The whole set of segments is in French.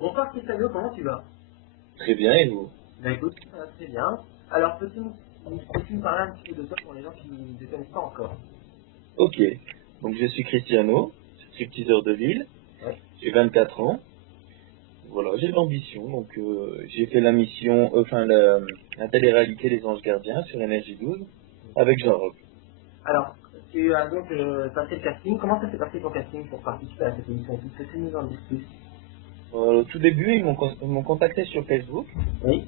Bonsoir Cristiano, comment tu vas? Très bien, et vous? Ben écoute, ça va très bien. Alors peux-tu nous parler un petit peu de toi pour les gens qui ne te connaissent pas encore? Ok, donc je suis Cristiano, stripteaseur de ville, Ouais. j'ai 24 ans, voilà, j'ai de l'ambition, donc j'ai fait la mission, la télé-réalité Les Anges Gardiens sur Énergie 12 avec Jean-Roch. Alors, tu as donc passé le casting. Comment ça s'est passé ton casting pour participer à cette émission? Peux-tu nous en dire plus? Au tout début, ils m'ont contacté sur Facebook, Oui.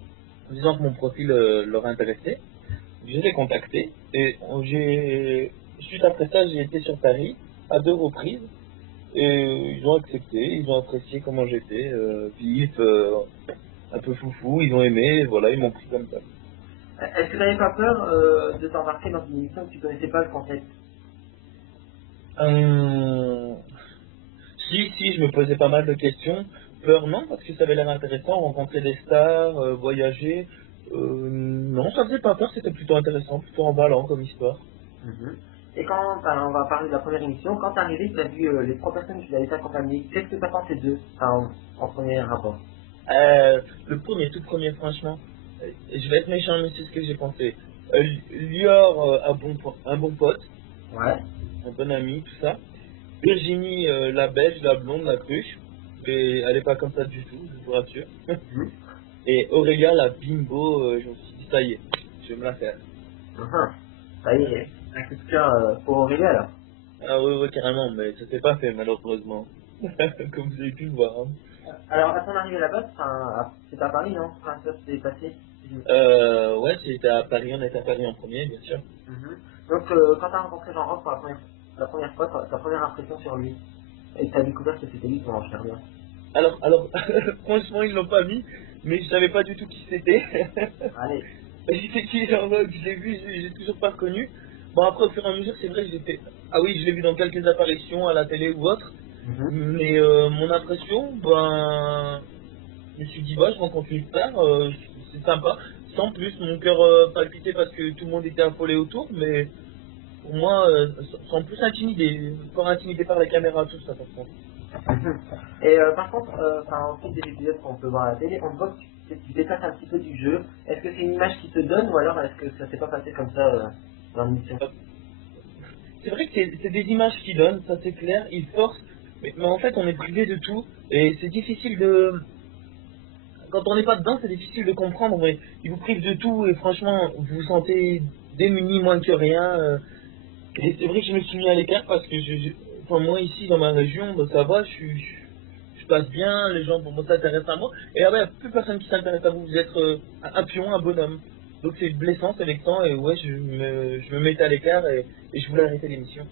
en disant que mon profil leur intéressait. Je les ai contactés, et suite après ça, j'ai été sur Paris à 2 reprises. Et ils ont accepté, ils ont apprécié comment j'étais, vif, un peu foufou, ils ont aimé, et voilà, ils m'ont pris comme ça. Est-ce que tu n'avais pas peur de t'embarquer dans une émission que tu ne connaissais pas le concept? Euh, si, je me posais pas mal de questions. Peur, non, parce que ça avait l'air intéressant, rencontrer des stars, voyager. Non, ça faisait pas peur, c'était plutôt intéressant, plutôt emballant comme histoire. Mhm. Et quand, on va parler de la première émission, quand t'es arrivé, tu as vu les trois personnes qui allaient t'accompagner. Qu'est-ce que tu as pensé d'eux en premier rapport? Le premier, tout premier, franchement, je vais être méchant, mais c'est ce que j'ai pensé. Lior, un bon pote, Ouais. un bon ami, tout ça. Virginie, la belge, la blonde, la cruche. Mais elle est pas comme ça du tout, je vous rassure. Mhm. Et Aurélia, la bimbo, je me suis dit, ça y est, je vais me la faire. Mhm. Ça y est, un coup de cœur pour Aurélie alors. Ah oui, oui, carrément, mais ça s'est pas fait, malheureusement. Comme vous avez pu le voir. Hein. Alors, à ton arrivée là-bas, c'est à Paris, non? Enfin, ça s'est passé. Ouais, c'était à Paris, on était à Paris en premier, bien sûr. Mhm. Donc, quand tu as rencontré Jean-Roch pour la première fois, ta première impression sur lui, et tu as découvert que c'était lui ton ange gardien. Alors, franchement, ils l'ont pas mis, mais je savais pas du tout qui c'était. Allez. J'étais qui, genre, je l'ai vu, j'ai toujours pas reconnu. Bon, après, au fur et à mesure, c'est vrai, j'étais. Ah oui, je l'ai vu dans quelques apparitions à la télé ou autre. Mhm. Mais mon impression, ben, je me suis dit, bah, je rencontre une star, c'est sympa. Sans plus, mon cœur palpitait parce que tout le monde était affolé autour, mais pour moi, sans plus intimidé, fort intimidé par la caméra, tout ça, par contre. Mhm. Et par contre, au fil des épisodes qu'on peut voir à la télé, on voit que tu détaches un petit peu du jeu. Est-ce que c'est une image qui te donne ou alors est-ce que ça s'est pas passé comme ça dans l'émission? C'est vrai que c'est des images qui donnent, ça c'est clair, ils forcent, mais en fait, on est privé de tout, et c'est difficile de. Quand on n'est pas dedans, c'est difficile de comprendre, mais ils vous privent de tout, et franchement, vous vous sentez démuni moins que rien. Et c'est vrai que je me suis mis à l'écart parce que enfin, moi ici dans ma région, bah, ça va, je passe bien, les gens bon, s'intéressent à moi. Et après, il n'y a plus personne qui s'intéresse à vous, vous êtes un pion, un bonhomme. Donc c'est blessant, c'est vexant, et ouais, je me mettais à l'écart et je voulais arrêter l'émission.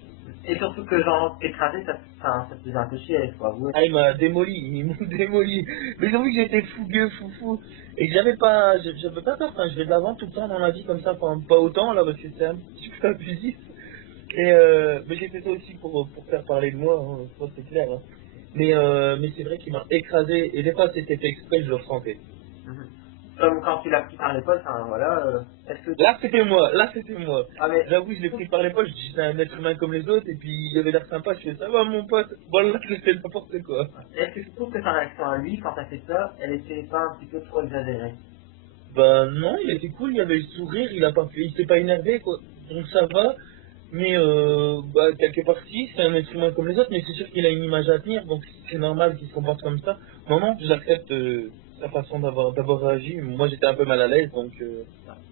Et surtout que Jean-Roch écrasé, ça te faisait un peu chier, il faut avouer. Ah, ils m'ont démoli. Mais ils ont vu que j'étais fougueux, foufou, et que j'avais pas peur, enfin, je vais de l'avant tout le temps dans la vie comme ça, enfin, pas autant là, parce que c'est un petit peu abusif. Et mais j'ai fait ça aussi pour faire parler de moi, hein, ça c'est clair. Hein. Mais c'est vrai qu'il m'a écrasé, et des fois c'était fait exprès, je le ressentais. Mhm. Comme quand tu l'as pris par l'épaule, voilà, est-ce que... Là c'était moi. Ah mais, J'avoue, je l'ai pris par les poches, j'étais un être humain comme les autres, et puis il avait l'air sympa, je fais ça va mon pote. Bon là, j'ai fait n'importe quoi. est-ce que tu trouves que ta réaction à lui, quand t'as fait ça, elle était pas un petit peu trop exagérée? Ben non, il était cool, il avait le sourire, il s'est pas énervé quoi. Donc ça va, mais bah, quelque part si, c'est un être humain comme les autres, mais c'est sûr qu'il a une image à tenir, donc c'est normal qu'il se comporte comme ça. Non, non, j'accepte sa façon d'avoir réagi. Moi j'étais un peu mal à l'aise, donc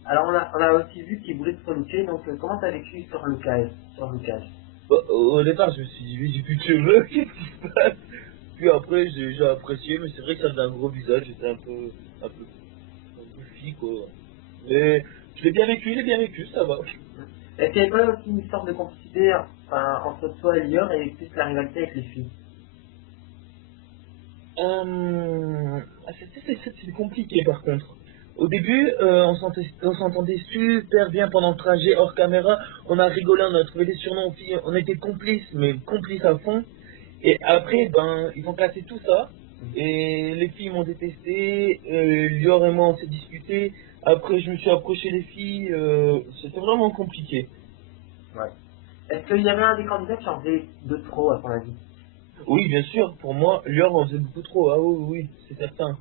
Alors on a aussi vu qu'il voulait te relouquer, donc comment t'as vécu sur le cage, sur le cage? bah, au départ je me suis dit, oui, j'ai plus de cheveux, qu'est-ce qui se passe? Puis après j'ai apprécié, mais c'est vrai que ça faisait un gros visage, j'étais un peu goofy quoi. Mais je l'ai bien vécu, ça va. Est-ce qu'il y avait pas aussi une sorte de complicité entre toi et Lior et plus la rivalité avec les filles? C'est compliqué par contre. Au début, on s'entendait super bien pendant le trajet hors caméra. On a rigolé, on a trouvé des surnoms aux filles. On était complices, mais complices à fond. Et après, ben, ils ont cassé tout ça. Et les filles m'ont détesté. Lior et moi, on s'est disputé. Après, je me suis approché des filles. C'était vraiment compliqué. Ouais. Est-ce qu'il y avait un des candidats qui en faisait de trop, à ton avis? Oui, bien sûr, pour moi, Lior en faisait beaucoup trop. Ah oui, oui, c'est certain.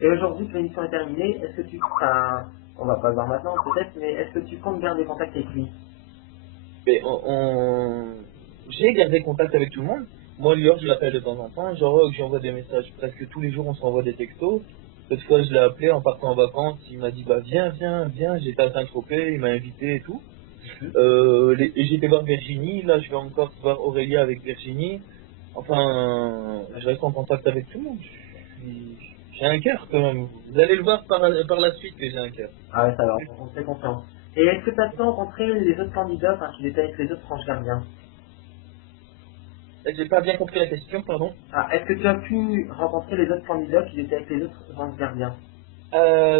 Et aujourd'hui que l'émission est terminée, est-ce que tu... Enfin, on va pas le voir maintenant peut-être, mais est-ce que tu comptes garder contact avec lui? Mais j'ai gardé contact avec tout le monde. Moi, Lior, je l'appelle de temps en temps. Genre, j'envoie des messages presque tous les jours, on s'envoie des textos. Cette fois, je l'ai appelé en partant en vacances. Il m'a dit, bah, viens, viens, viens. J'étais à Saint-Tropez, il m'a invité et tout. J'ai été voir Virginie. Là, je vais encore voir Aurélia avec Virginie. Enfin, je reste en contact avec tout le monde. J'ai un cœur quand même. Vous allez le voir par la suite que j'ai un cœur. Ah ouais, ça va, on fait confiance. Et est-ce que tu as pu rencontrer les autres candidats, enfin, qui étaient avec les autres franges gardiens? J'ai pas bien compris la question, pardon. Ah, est-ce que tu as pu rencontrer les autres candidats qui étaient avec les autres franges gardiens?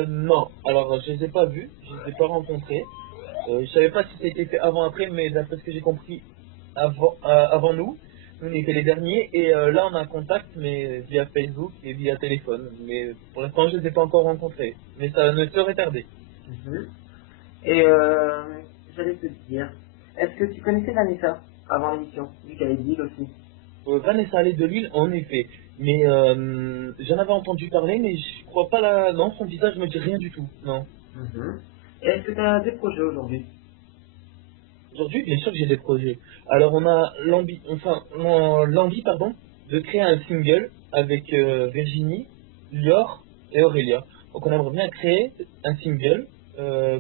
Non. Alors, je les ai pas vus, je les ai pas rencontrés. Je savais pas si ça a été fait avant ou après, mais d'après ce que j'ai compris, avant nous, nous on était les derniers, et là on a un contact, mais via Facebook et via téléphone. Mais pour l'instant, je les ai pas encore rencontrés. Mais ça ne saurait tarder. Mhm. Et j'allais te dire, est-ce que tu connaissais Vanessa avant l'émission, vu qu'elle est d'Île aussi? Vanessa allait de Lille, en effet. Mais j'en avais entendu parler, mais je crois pas la... Non, son visage me dit rien du tout. Non. Mhm. Et est-ce que tu as des projets aujourd'hui? Aujourd'hui, bien sûr que j'ai des projets. Alors, on a l'envie, pardon, de créer un single avec Virginie, Lior et Aurélia. Donc, on aimerait bien créer un single,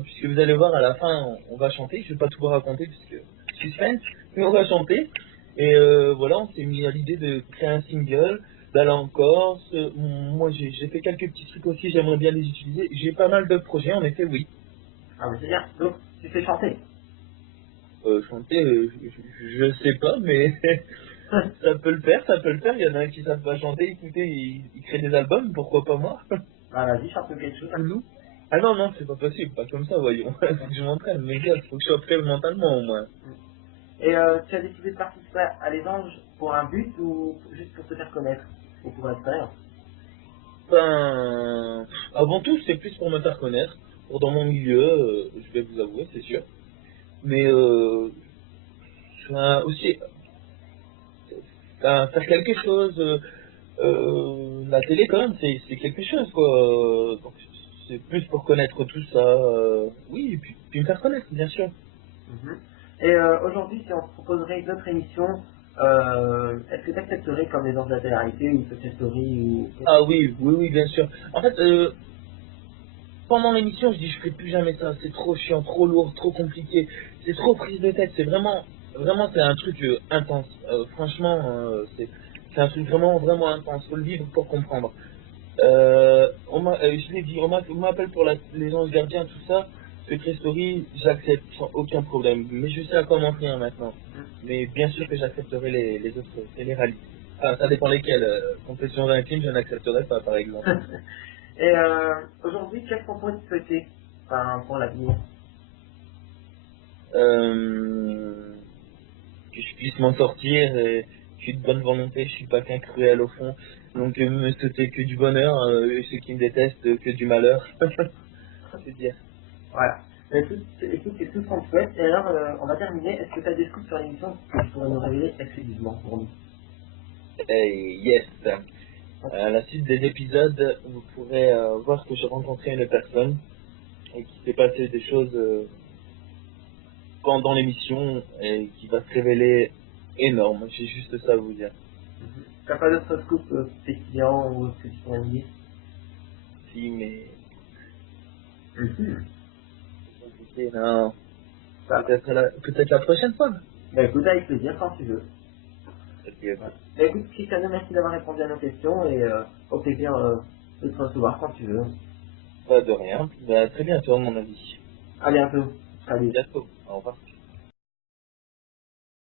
puisque vous allez voir à la fin, on va chanter. Je vais pas tout vous raconter, puisque suspense, mais on va chanter. Et voilà, on s'est mis à l'idée de créer un single, d'aller en Corse. Moi, j'ai fait quelques petits trucs aussi, j'aimerais bien les utiliser. J'ai pas mal de projets, en effet, oui. Ah, mais c'est bien. Donc, tu sais chanter. Chanter, je sais pas, mais ça peut le faire, ça peut le faire. Il y en a qui savent pas chanter, écoutez, ils créent des albums, pourquoi pas moi? Ah, vas-y, chante quelque chose. Ou nous. Ah non, non, c'est pas possible, pas comme ça, voyons. Faut que je m'entraîne, mes gars, faut que je sois prêt mentalement au moins. Et tu as décidé de participer à Les Anges pour un but ou juste pour te faire connaître? Ou pour l'expérience? Ben, avant tout, c'est plus pour me faire connaître, pour dans mon milieu, je vais vous avouer, c'est sûr. Mais aussi, faire quelque chose. La télé quand même c'est quelque chose quoi. Donc, c'est plus pour connaître tout ça. Oui, et puis me faire connaître bien sûr. Mhm. Et aujourd'hui, si on te proposerait une autre émission, est-ce que tu accepterais comme Les Anges de la télé-réalité ou Success Story ou... Ah oui, oui, oui, bien sûr. En fait, pendant l'émission, je dis je ferai plus jamais ça. C'est trop chiant, trop lourd, trop compliqué. C'est trop prise de tête. C'est vraiment, vraiment, c'est un truc intense. Franchement, c'est un truc vraiment, vraiment intense. Faut le vivre pour comprendre. Je l'ai dit, on m'appelle pour les anges gardiens, tout ça. Secret Story, j'accepte sans aucun problème. Mais je sais à quoi m'en tenir maintenant. Mais bien sûr que j'accepterai les autres télé-réalités. Enfin, ça dépend lesquels. Confession intime, je n'accepterai pas, par exemple. Et aujourd'hui, qu'est-ce qu'on pourrait te souhaiter, enfin, pour l'avenir? Que je puisse m'en sortir. Et je suis de bonne volonté, je suis pas qu'un cruel au fond. Donc me souhaiter que du bonheur, et ceux qui me détestent, que du malheur. C'est dire. Voilà. Écoute, c'est tout ce qu'on te souhaite. Et alors, on va terminer. Est-ce que tu as des scoops sur l'émission que tu pourrais nous révéler exclusivement pour nous? Et yes. À la suite des épisodes, vous pourrez voir que j'ai rencontré une personne et qu'il s'est passé des choses pendant l'émission et qui va se révéler énorme. J'ai juste ça à vous dire. T'as pas d'autres scoops pétillants ou ce que tu pourrais nous dire? Si, mais Mhm. c'est compliqué, non. Ça. Peut-être la prochaine fois. Bah écoute, avec plaisir quand tu veux. Ok, Voilà. Bah écoute, Cristiano, merci d'avoir répondu à nos questions et au plaisir de te recevoir quand tu veux. pas de rien. Bah, à très bientôt, à mon avis. À bientôt. À Salut. bientôt. Au revoir.